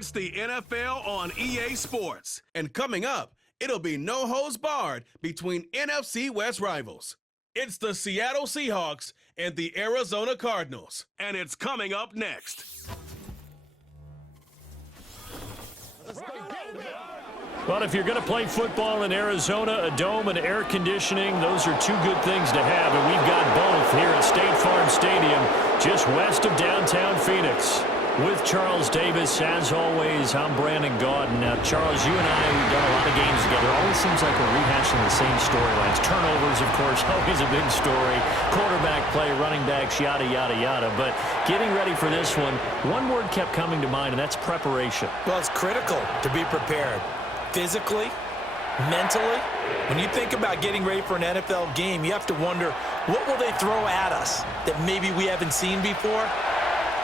It's the NFL on EA Sports. And coming up, it'll be no holds barred between NFC West rivals. It's the Seattle Seahawks and the Arizona Cardinals. And it's coming up next. But if you're going to play football in Arizona, a dome and air conditioning, those are two good things to have. And we've got both here at State Farm Stadium, just west of downtown Phoenix. With Charles Davis, as always, I'm Brandon Gaudin. Now, Charles, you and I, we've done a lot of games together. Always seems like we're rehashing the same storylines. Turnovers, of course, always a big story. Quarterback play, running backs, yada, yada, yada. But getting ready for this one word kept coming to mind, and that's preparation. Well, it's critical to be prepared. Physically, mentally. When you think about getting ready for an NFL game, you have to wonder, what will they throw at us that maybe we haven't seen before?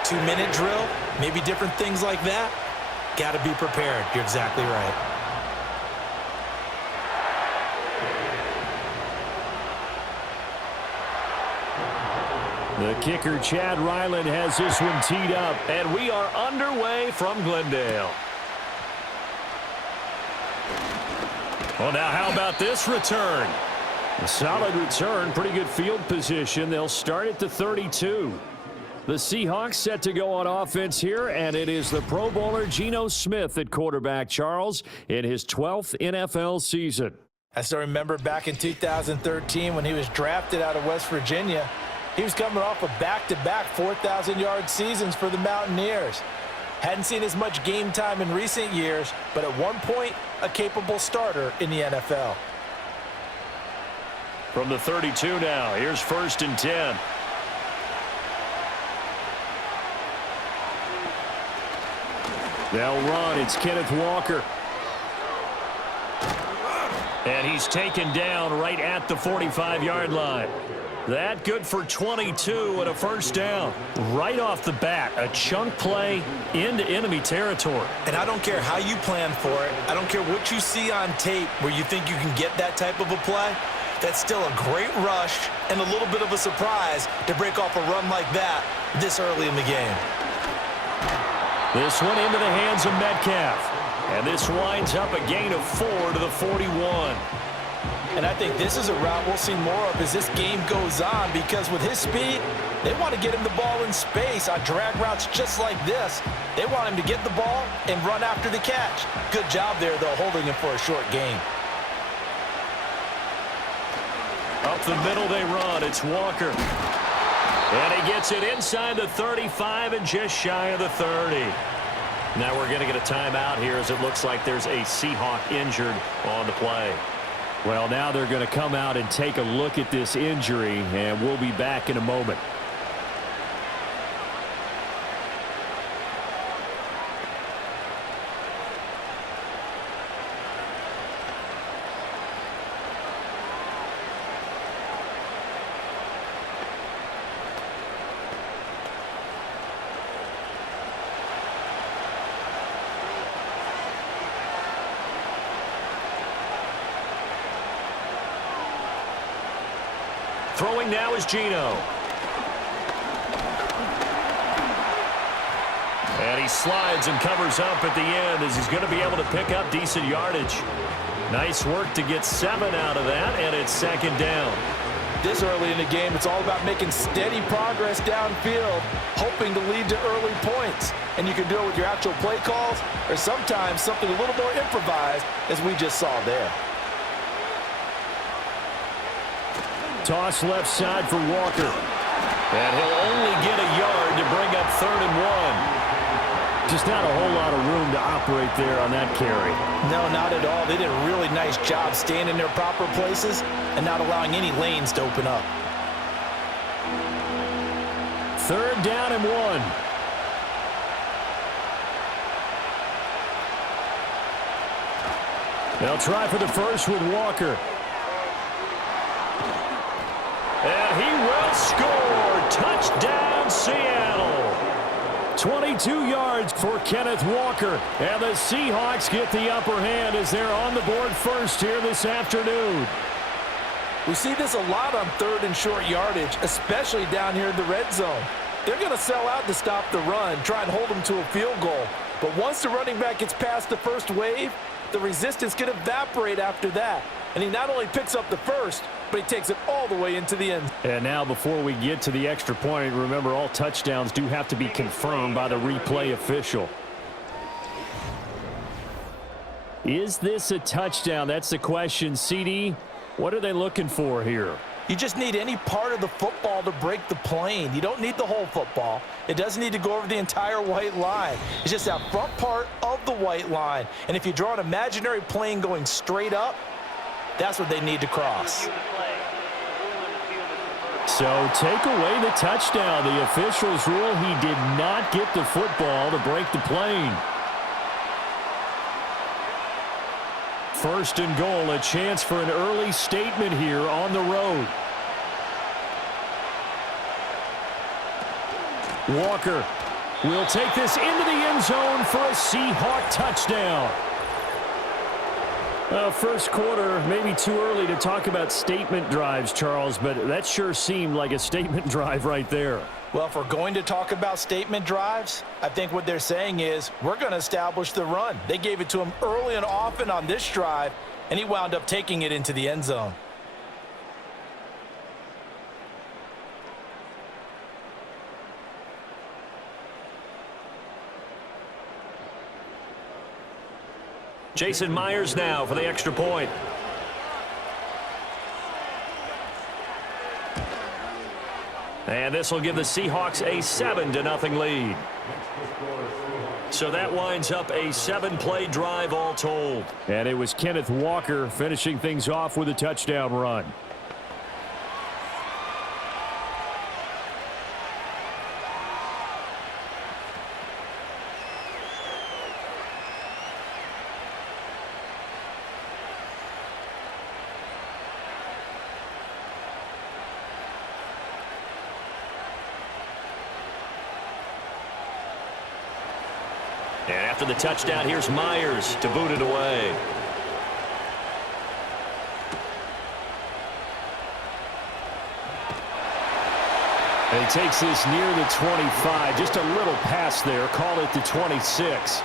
2-minute drill, maybe different things like that. Got to be prepared. You're exactly right. The kicker, Chad Ryland, has this one teed up, and we are underway from Glendale. Well, now how about this return? A solid return, pretty good field position. They'll start at the 32. The Seahawks set to go on offense here, and it is the Pro Bowler Geno Smith at quarterback, Charles, in his 12th NFL season. I still remember back in 2013 when he was drafted out of West Virginia. He was coming off of back-to-back 4,000-yard seasons for the Mountaineers. Hadn't seen as much game time in recent years, but at one point, a capable starter in the NFL. From the 32 now, here's 1st and 10. They'll run. It's Kenneth Walker. And he's taken down right at the 45-yard line. That good for 22 and a first down. Right off the bat, a chunk play into enemy territory. And I don't care how you plan for it. I don't care what you see on tape where you think you can get that type of a play. That's still a great rush and a little bit of a surprise to break off a run like that this early in the game. This one into the hands of Metcalf. And this winds up a gain of 4 to the 41. And I think this is a route we'll see more of as this game goes on, because with his speed, they want to get him the ball in space on drag routes just like this. They want him to get the ball and run after the catch. Good job there, though, holding him for a short gain. Up the middle they run. It's Walker. And he gets it inside the 35 and just shy of the 30. Now we're going to get a timeout here as it looks like there's a Seahawk injured on the play. Well, now they're going to come out and take a look at this injury, and we'll be back in a moment. Throwing now is Geno. And he slides and covers up at the end as he's going to be able to pick up decent yardage. Nice work to get 7 out of that, and it's 2nd down. This early in the game, it's all about making steady progress downfield, hoping to lead to early points. And you can do it with your actual play calls or sometimes something a little more improvised, as we just saw there. Toss left side for Walker. And he'll only get a yard to bring up 3rd and 1. Just not a whole lot of room to operate there on that carry. No, not at all. They did a really nice job staying in their proper places and not allowing any lanes to open up. 3rd down and 1. They'll try for the first with Walker. And he will score. Touchdown, Seattle. 22 yards for Kenneth Walker. And the Seahawks get the upper hand as they're on the board first here this afternoon. We see this a lot on 3rd and short yardage, especially down here in the red zone. They're going to sell out to stop the run, try and hold them to a field goal. But once the running back gets past the first wave, the resistance can evaporate after that. And he not only picks up the first, but he takes it all the way into the end. And now before we get to the extra point, remember all touchdowns do have to be confirmed by the replay official. Is this a touchdown? That's the question. CD, what are they looking for here? You just need any part of the football to break the plane. You don't need the whole football. It doesn't need to go over the entire white line. It's just that front part of the white line. And if you draw an imaginary plane going straight up, that's what they need to cross. So take away the touchdown. The officials rule he did not get the football to break the plane. First and goal, a chance for an early statement here on the road. Walker will take this into the end zone for a Seahawk touchdown. First quarter, maybe too early to talk about statement drives, Charles, but that sure seemed like a statement drive right there. Well, if we're going to talk about statement drives, I think what they're saying is we're going to establish the run. They gave it to him early and often on this drive, and he wound up taking it into the end zone. Jason Myers now for the extra point. And this will give the Seahawks a 7-0 lead. So that winds up a 7-play drive all told. And it was Kenneth Walker finishing things off with a touchdown run. And after the touchdown, here's Myers to boot it away. And he takes this near the 25. Just a little pass there. Call it the 26.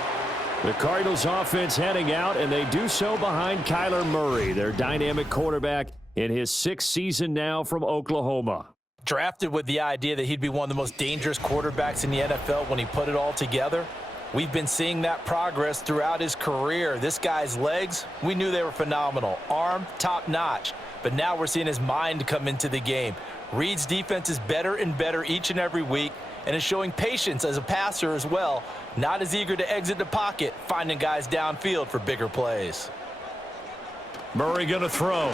The Cardinals offense heading out, and they do so behind Kyler Murray, their dynamic quarterback in his 6th season now from Oklahoma. Drafted with the idea that he'd be one of the most dangerous quarterbacks in the NFL when he put it all together. We've been seeing that progress throughout his career. This guy's legs, we knew they were phenomenal. Arm, top-notch. But now we're seeing his mind come into the game. Reed's defense is better and better each and every week, and is showing patience as a passer as well. Not as eager to exit the pocket, finding guys downfield for bigger plays. Murray going to throw.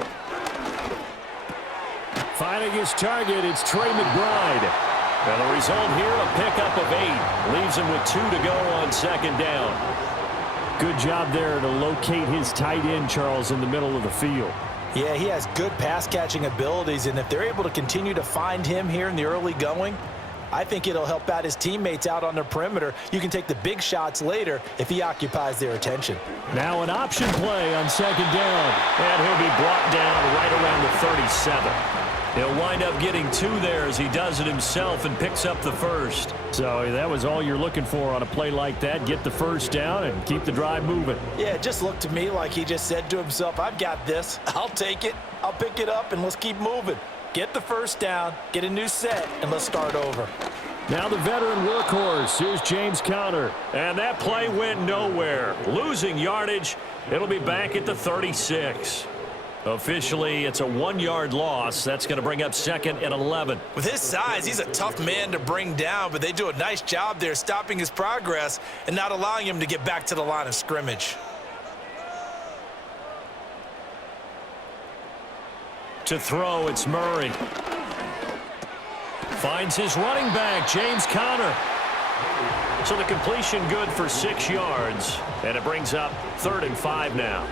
Finding his target, it's Trey McBride. And the result here, a pickup of 8. Leaves him with 2 to go on second down. Good job there to locate his tight end, Charles, in the middle of the field. Yeah, he has good pass-catching abilities, and if they're able to continue to find him here in the early going, I think it'll help out his teammates out on the perimeter. You can take the big shots later if he occupies their attention. Now an option play on second down. And he'll be brought down right around the 37. He'll wind up getting 2 there as he does it himself and picks up the first. So that was all you're looking for on a play like that. Get the first down and keep the drive moving. Yeah, it just looked to me like he just said to himself, I've got this. I'll take it. I'll pick it up, and let's keep moving. Get the first down, get a new set, and let's start over. Now the veteran workhorse. Here's James Conner. And that play went nowhere. Losing yardage. It'll be back at the 36. Officially, it's a 1-yard loss. That's going to bring up 2nd and 11. With his size, he's a tough man to bring down, but they do a nice job there stopping his progress and not allowing him to get back to the line of scrimmage. To throw, it's Murray. Finds his running back, James Conner. So the completion good for 6 yards, and it brings up 3rd and 5 now.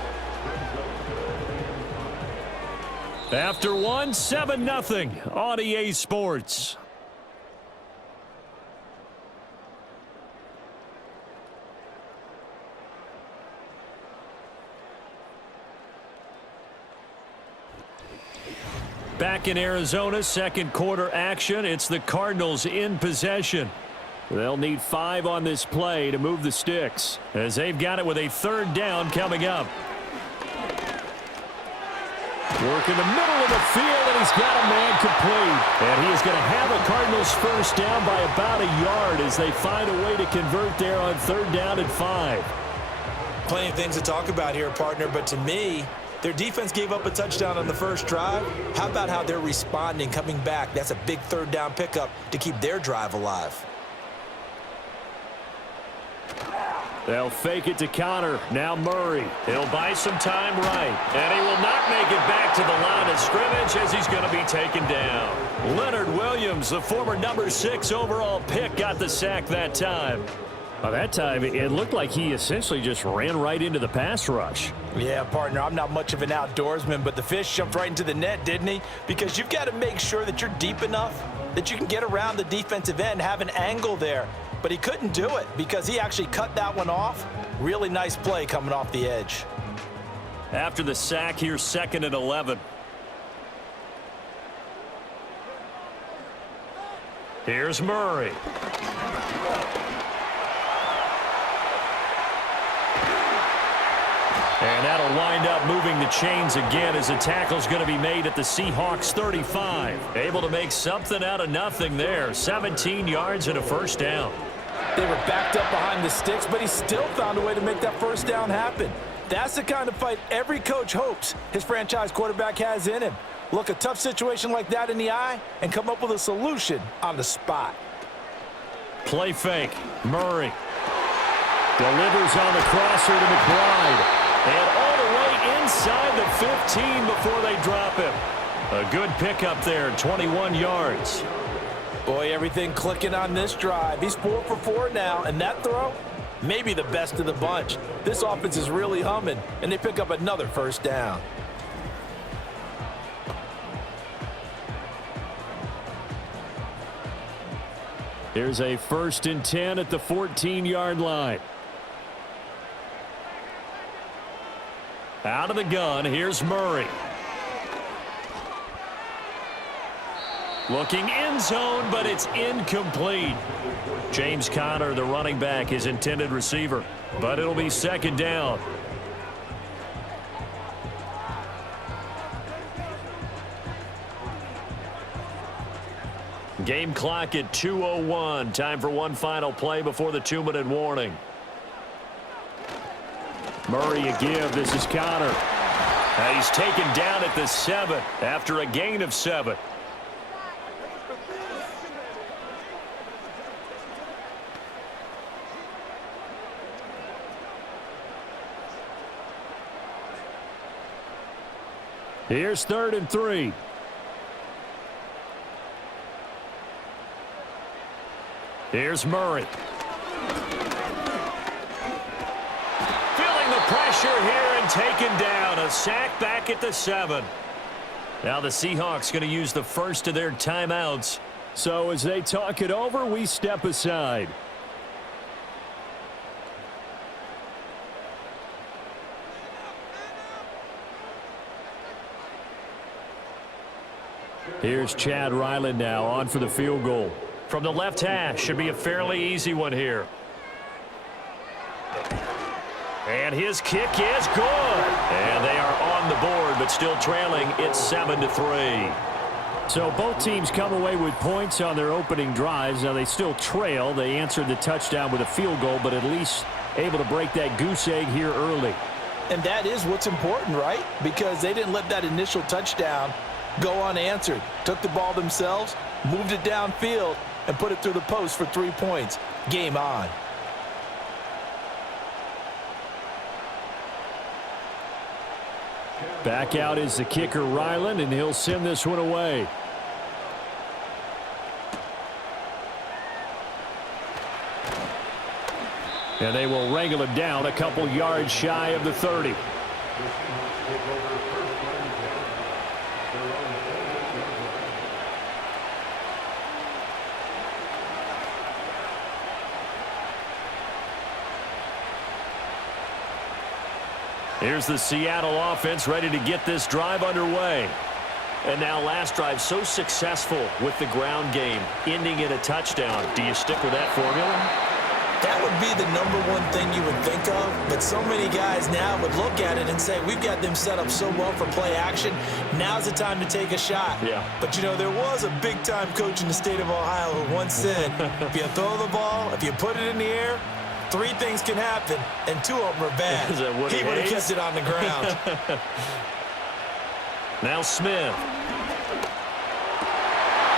After 1, 7-0 on EA Sports. Back in Arizona, second quarter action. It's the Cardinals in possession. They'll need 5 on this play to move the sticks, as they've got it with a 3rd down coming up. Work in the middle of the field, and he's got a man complete. And he is going to have a Cardinals 1st down by about a yard as they find a way to convert there on 3rd down and 5. Plenty of things to talk about here, partner, but to me, their defense gave up a touchdown on the first drive. How about how they're responding, coming back? That's a big 3rd down pickup to keep their drive alive. They'll fake it to Connor. Now Murray. He'll buy some time right. And he will not make it back to the line of scrimmage as he's going to be taken down. Leonard Williams, the former number 6 overall pick, got the sack that time. By that time, it looked like he essentially just ran right into the pass rush. Yeah, partner, I'm not much of an outdoorsman, but the fish jumped right into the net, didn't he? Because you've got to make sure that you're deep enough that you can get around the defensive end, have an angle there. But he couldn't do it because he actually cut that one off. Really nice play coming off the edge. After the sack, here's 2nd and 11. Here's Murray. And that'll wind up moving the chains again as the tackle's going to be made at the Seahawks 35. Able to make something out of nothing there. 17 yards and a 1st down. They were backed up behind the sticks, but he still found a way to make that 1st down happen. That's the kind of fight every coach hopes his franchise quarterback has in him. Look a tough situation like that in the eye and come up with a solution on the spot. Play fake. Murray delivers on the crosser to McBride. And all the way inside the 15 before they drop him. A good pickup there, 21 yards. Boy, everything clicking on this drive. He's 4 for 4 now, and that throw, maybe the best of the bunch. This offense is really humming, and they pick up another 1st down. Here's a 1st and 10 at the 14-yard line. Out of the gun, here's Murray. Looking end zone, but it's incomplete. James Conner, the running back, his intended receiver. But it'll be 2nd down. Game clock at 2:01. Time for one final play before the 2-minute warning. Murray a give. This is Conner. He's taken down at the 7 after a gain of 7. Here's 3rd and 3. Here's Murray. Feeling the pressure here and taken down. A sack back at the 7. Now the Seahawks going to use the first of their timeouts. So as they talk it over, we step aside. Here's Chad Ryland now on for the field goal. From the left hash, should be a fairly easy one here. And his kick is good. And they are on the board, but still trailing. It's 7-3. So both teams come away with points on their opening drives. Now they still trail. They answered the touchdown with a field goal, but at least able to break that goose egg here early. And that is what's important, right? Because they didn't let that initial touchdown go unanswered. Took the ball themselves, moved it downfield, and put it through the post for 3 points. Game on. Back out is the kicker, Ryland, and he'll send this one away. And they will wrangle him down a couple yards shy of the 30. Here's the Seattle offense ready to get this drive underway. And now last drive so successful with the ground game, ending in a touchdown. Do you stick with that formula? That would be the number one thing you would think of, but so many guys now would look at it and say, we've got them set up so well for play action, now's the time to take a shot. Yeah. But, you know, there was a big-time coach in the state of Ohio who once said, if you throw the ball, if you put it in the air, 3 things can happen, and 2 of them are bad. He would have kept it on the ground. Now Smith.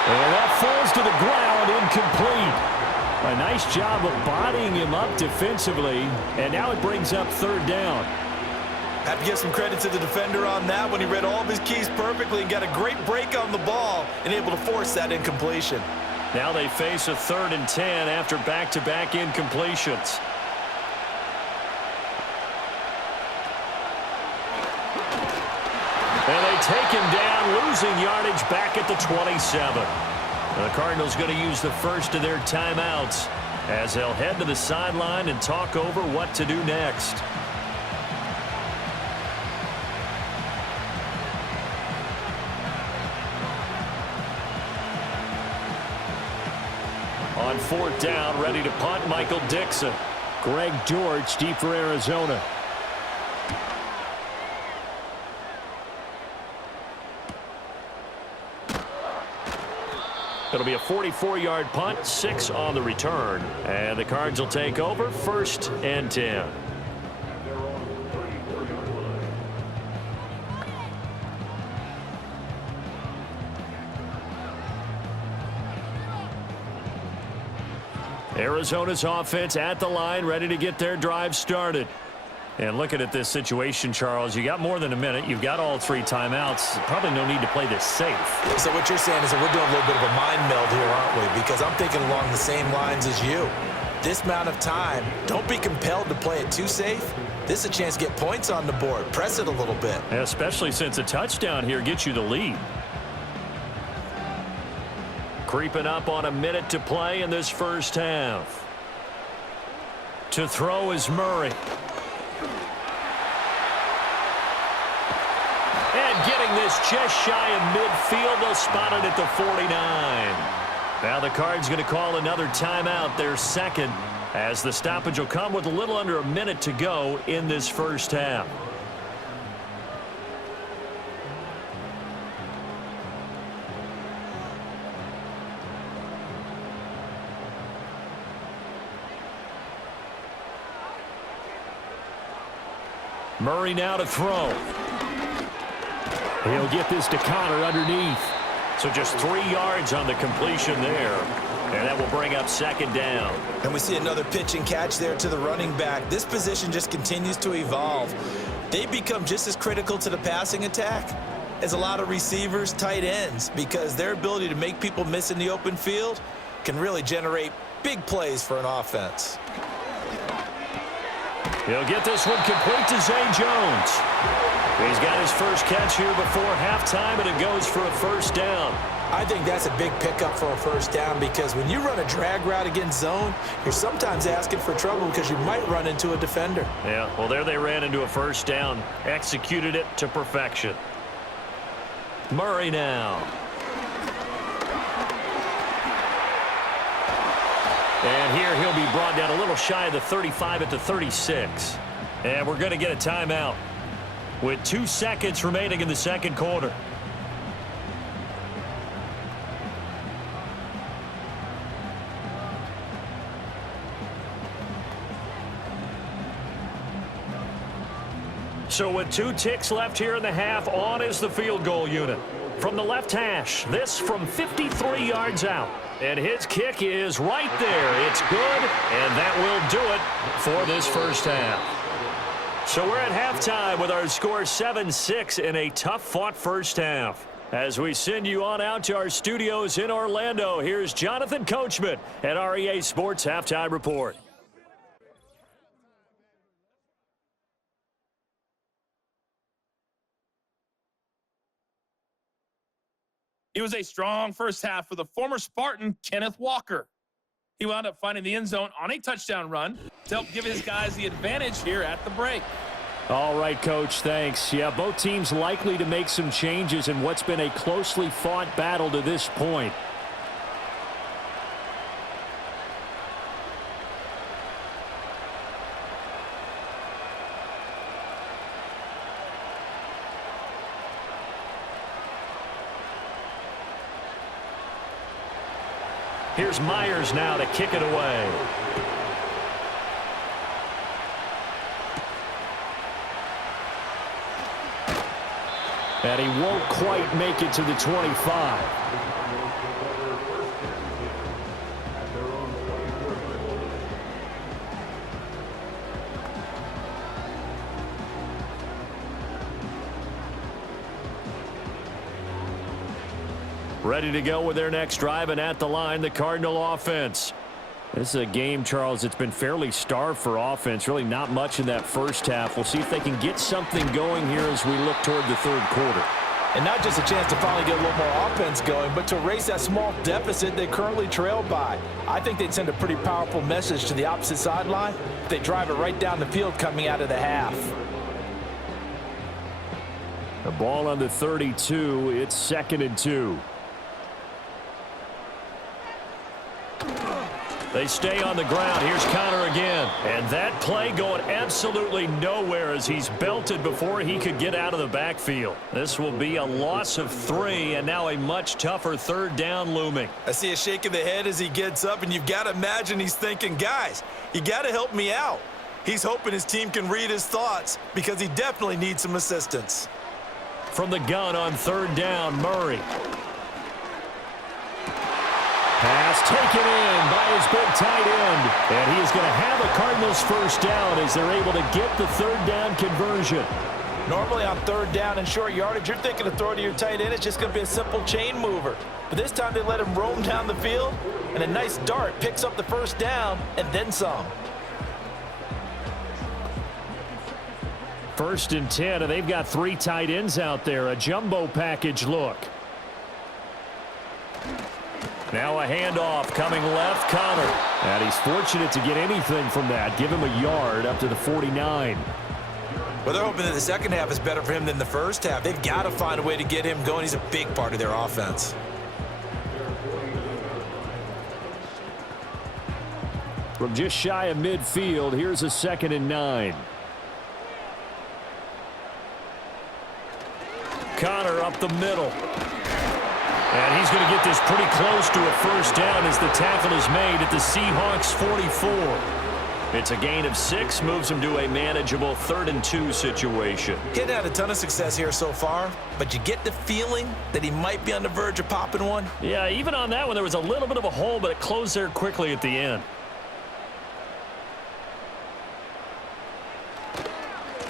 And that falls to the ground, incomplete. A nice job of bodying him up defensively, and now it brings up 3rd down. Have to give some credit to the defender on that when he read all of his keys perfectly and got a great break on the ball and able to force that incompletion. Now they face a 3rd and 10 after back-to-back incompletions. And they take him down, losing yardage back at the 27. The Cardinals going to use the first of their timeouts as they'll head to the sideline and talk over what to do next. On 4th down, ready to punt, Michael Dixon. Greg George deep for Arizona. It'll be a 44-yard punt, 6 on the return. And the Cards will take over, 1st and 10. Arizona's offense at the line, ready to get their drive started. And looking at this situation, Charles, you got more than a minute. You've got all 3 timeouts. Probably no need to play this safe. So what you're saying is that we're doing a little bit of a mind meld here, aren't we? Because I'm thinking along the same lines as you. This amount of time, don't be compelled to play it too safe. This is a chance to get points on the board. Press it a little bit. Especially since a touchdown here gets you the lead. Creeping up on a minute to play in this first half. To throw is Murray. And getting this just shy of midfield, they'll spot it at the 49. Now the Cards going to call another timeout, their 2nd, as the stoppage will come with a little under a minute to go in this first half. Murray now to throw. He'll get this to Connor underneath. So just 3 yards on the completion there. And that will bring up 2nd down. And we see another pitch and catch there to the running back. This position just continues to evolve. They become just as critical to the passing attack as a lot of receivers, tight ends, because their ability to make people miss in the open field can really generate big plays for an offense. He'll get this one complete to Zay Jones. He's got his first catch here before halftime, and it goes for a 1st down. I think that's a big pickup for a 1st down because when you run a drag route against zone, you're sometimes asking for trouble because you might run into a defender. Yeah, well, there they ran into a 1st down. Executed it to perfection. Murray now. And here he'll be brought down a little shy of the 35 at the 36. And we're going to get a timeout with 2 seconds remaining in the 2nd quarter. So with 2 ticks left here in the half, on is the field goal unit. From the left hash, this from 53 yards out. And his kick is right there. It's good, and that will do it for this first half. So we're at halftime with our score 7-6 in a tough-fought first half. As we send you on out to our studios in Orlando, here's Jonathan Coachman at our EA Sports Halftime Report. It was a strong first half for the former Spartan, Kenneth Walker. He wound up finding the end zone on a touchdown run to help give his guys the advantage here at the break. All right, Coach, thanks. Yeah, both teams likely to make some changes in what's been a closely fought battle to this point. Here's Myers now to kick it away. And he won't quite make it to the 25. Ready to go with their next drive, and at the line, the Cardinal offense. This is a game, Charles, it's been fairly starved for offense. Really not much in that first half. We'll see if they can get something going here as we look toward the third quarter. And not just a chance to finally get a little more offense going, but to erase that small deficit they currently trail by. I think they'd send a pretty powerful message to the opposite sideline if they drive it right down the field coming out of the half. The ball on the 32. It's 2nd and 2. They stay on the ground. Here's Connor again. And that play going absolutely nowhere as he's belted before he could get out of the backfield. This will be a loss of 3, and now a much tougher 3rd down looming. I see a shake of the head as he gets up, and you've got to imagine he's thinking, guys, you got to help me out. He's hoping his team can read his thoughts because he definitely needs some assistance. From the gun on 3rd down, Murray. Pass taken in by his big tight end. And he is going to have a Cardinals first down as they're able to get the 3rd down conversion. Normally on 3rd down and short yardage, you're thinking of throwing to your tight end. It's just going to be a simple chain mover. But this time they let him roam down the field, and a nice dart picks up the first down and then some. 1st and 10, and they've got 3 tight ends out there. A jumbo package look. Now a handoff coming left, Connor. And he's fortunate to get anything from that. Give him a yard up to the 49. Well, they're hoping that the second half is better for him than the first half. They've got to find a way to get him going. He's a big part of their offense. From just shy of midfield, here's a 2nd and 9. Connor up the middle. And he's going to get this pretty close to a first down as the tackle is made at the Seahawks 44. It's a gain of 6, moves him to a manageable 3rd and 2 situation. He hadn't had a ton of success here so far, but you get the feeling that he might be on the verge of popping one. Yeah, even on that one, there was a little bit of a hole, but it closed there quickly at the end.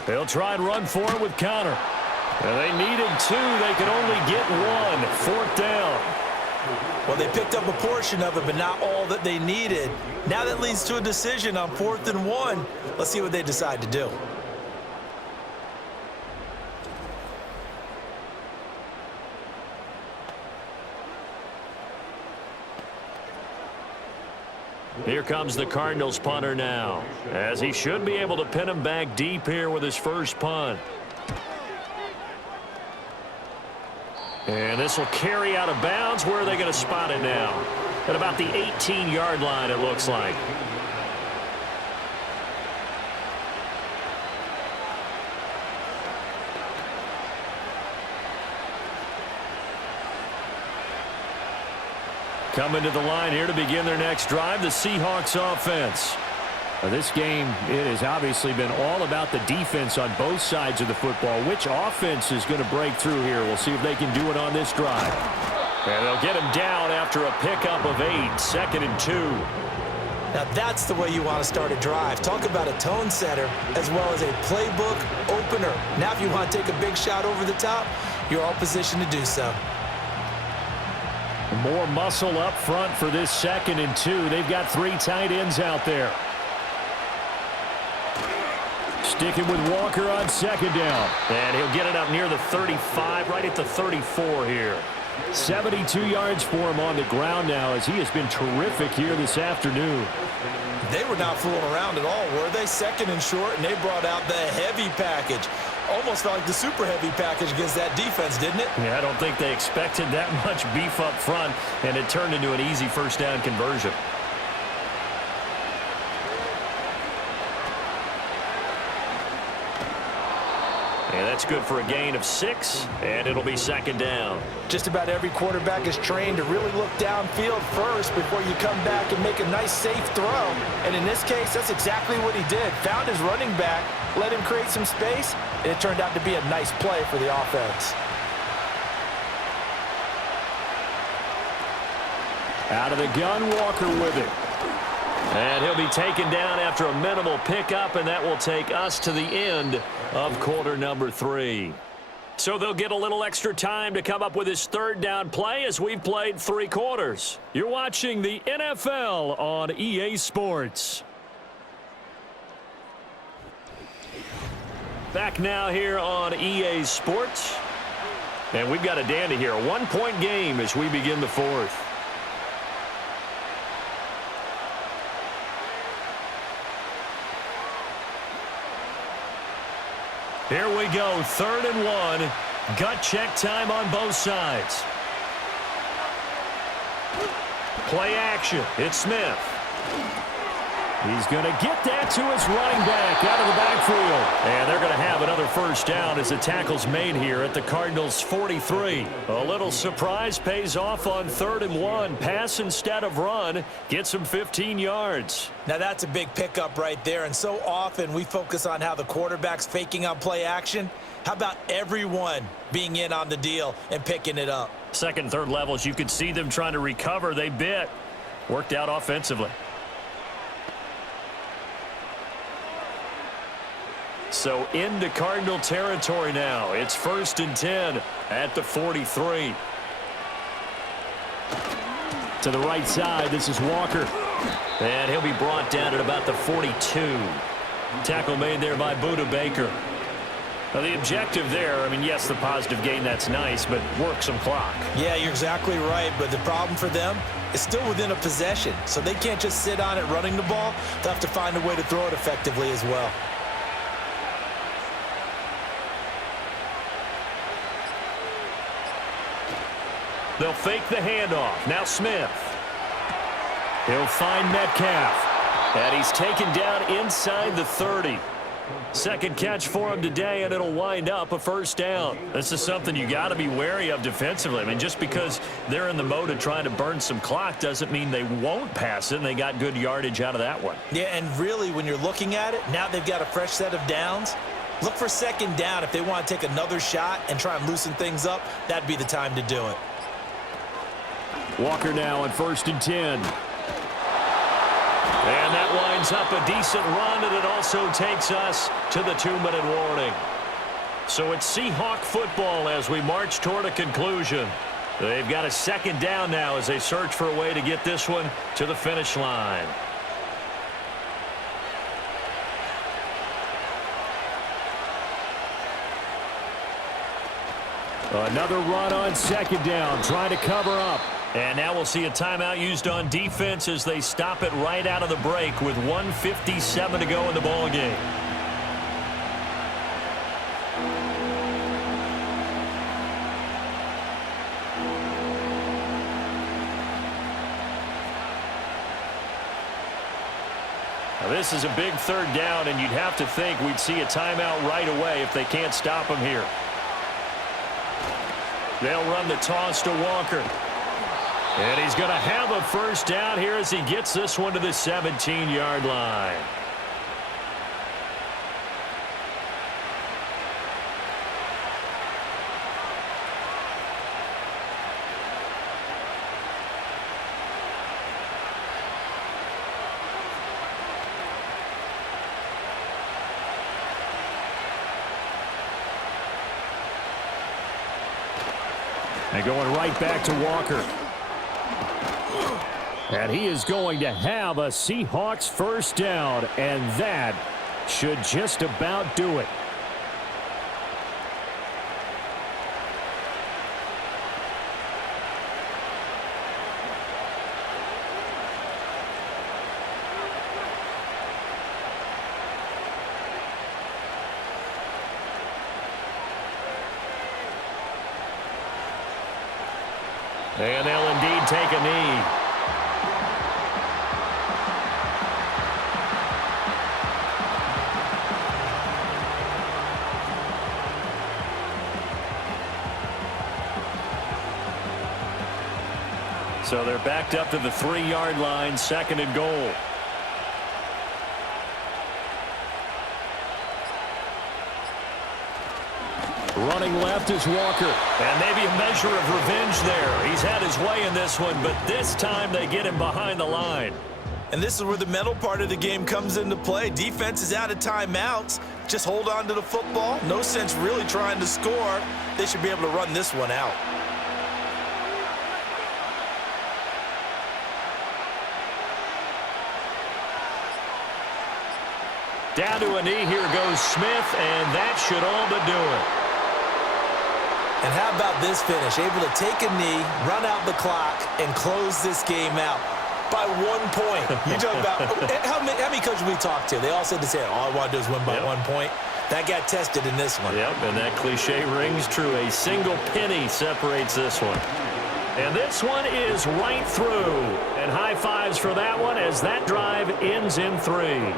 They'll try and run for it with Connor. And they needed 2. They could only get 1. 4th down. Well, they picked up a portion of it, but not all that they needed. Now that leads to a decision on 4th and 1. Let's see what they decide to do. Here comes the Cardinals punter now, as he should be able to pin him back deep here with his first punt. And this will carry out of bounds. Where are they going to spot it now? At about the 18-yard line, it looks like. Coming to the line here to begin their next drive, the Seahawks offense. Now this game, it has obviously been all about the defense on both sides of the football. Which offense is going to break through here? We'll see if they can do it on this drive. And they'll get him down after a pickup of 8, 2nd and 2. Now that's the way you want to start a drive. Talk about a tone setter as well as a playbook opener. Now if you want to take a big shot over the top, you're all positioned to do so. More muscle up front for this 2nd and 2. They've got 3 tight ends out there. Sticking with Walker on 2nd down. And he'll get it up near the 35, right at the 34 here. 72 yards for him on the ground now as he has been terrific here this afternoon. They were not fooling around at all, were they? Second and short, and they brought out the heavy package. Almost felt like the super heavy package against that defense, didn't it? Yeah, I don't think they expected that much beef up front, and it turned into an easy first down conversion. And that's good for a gain of 6, and it'll be second down. Just about every quarterback is trained to really look downfield first before you come back and make a nice, safe throw. And in this case, that's exactly what he did. Found his running back, let him create some space, and it turned out to be a nice play for the offense. Out of the gun, Walker with it. And he'll be taken down after a minimal pickup, and that will take us to the end of quarter number 3. So they'll get a little extra time to come up with his third down play as we've played 3 quarters. You're watching the NFL on EA Sports. Back now here on EA Sports. And we've got a dandy here. A 1-point game as we begin the 4th. Here we go, 3rd and 1. Gut check time on both sides. Play action. It's Smith. He's going to get that to his running back out of the backfield. And they're going to have another first down as the tackle's made here at the Cardinals' 43. A little surprise pays off on 3rd and 1. Pass instead of run. Gets him 15 yards. Now that's a big pickup right there, and so often we focus on how the quarterback's faking on play action. How about everyone being in on the deal and picking it up? Second, third levels, you could see them trying to recover. They bit. Worked out offensively. So into Cardinal territory now. It's 1st and 10 at the 43. To the right side, this is Walker. And he'll be brought down at about the 42. Tackle made there by Buda Baker. Now the objective there, I mean, yes, the positive gain, that's nice, but work some clock. Yeah, you're exactly right, but the problem for them is still within a possession. So they can't just sit on it running the ball. They'll have to find a way to throw it effectively as well. They'll fake the handoff. Now Smith. He'll find Metcalf. And he's taken down inside the 30. Second catch for him today, and it'll wind up a first down. This is something you got to be wary of defensively. I mean, just because they're in the mode of trying to burn some clock doesn't mean they won't pass it, and they got good yardage out of that one. Yeah, and really, when you're looking at it, now they've got a fresh set of downs. Look for second down. If they want to take another shot and try and loosen things up, that'd be the time to do it. Walker now on 1st and 10. And that winds up a decent run, and it also takes us to the 2-minute warning. So it's Seahawk football as we march toward a conclusion. They've got a second down now as they search for a way to get this one to the finish line. Another run on second down, trying to cover up. And now we'll see a timeout used on defense as they stop it right out of the break with 1:57 to go in the ball game. Now this is a big third down, and you'd have to think we'd see a timeout right away if they can't stop him here. They'll run the toss to Walker. And he's going to have a first down here as he gets this one to the 17-yard line. And going right back to Walker. And he is going to have a Seahawks first down, and that should just about do it. And they'll indeed take a knee. So they're backed up to the 3-yard line, 2nd and goal. Running left is Walker. And maybe a measure of revenge there. He's had his way in this one, but this time they get him behind the line. And this is where the mental part of the game comes into play. Defense is out of timeouts. Just hold on to the football. No sense really trying to score. They should be able to run this one out. Down to a knee, here goes Smith, and that should all but do it. And how about this finish? Able to take a knee, run out the clock, and close this game out by 1 point. You talk about how many coaches we talked to? They all said the same. All I want to do is win by 1 point. That got tested in this one. Yep, and that cliche rings true. A single penny separates this one. And this one is right through. And high fives for that one as that drive ends in 3.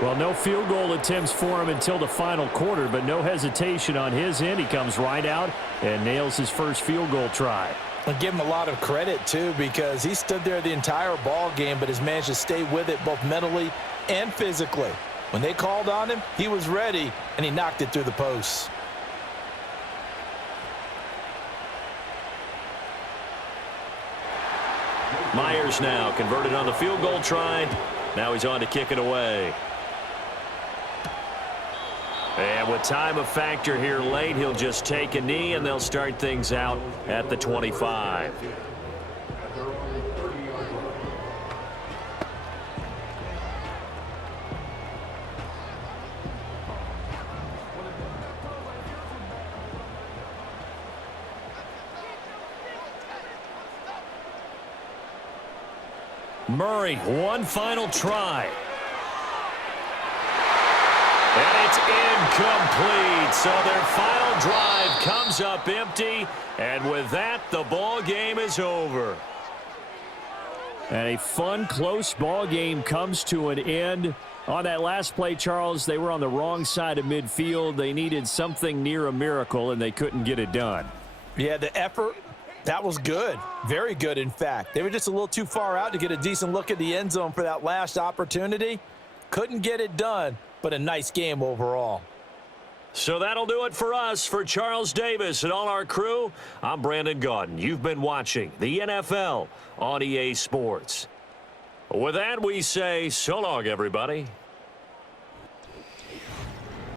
Well, no field goal attempts for him until the final quarter, but no hesitation on his end. He comes right out and nails his first field goal try. I'll give him a lot of credit, too, because he stood there the entire ball game, but has managed to stay with it both mentally and physically. When they called on him, he was ready, and he knocked it through the posts. Myers now converted on the field goal try. Now he's on to kick it away. And with time a factor here late, he'll just take a knee, and they'll start things out at the 25. Murray, one final try. And it's incomplete. So their final drive comes up empty. And with that, the ball game is over. And a fun, close ball game comes to an end. On that last play, Charles, they were on the wrong side of midfield. They needed something near a miracle, and they couldn't get it done. Yeah, the effort, that was good. Very good, in fact. They were just a little too far out to get a decent look at the end zone for that last opportunity. Couldn't get it done, but a nice game overall. So that'll do it for us. For Charles Davis and all our crew, I'm Brandon Gaudin. You've been watching the NFL on EA Sports. With that, we say so long, everybody.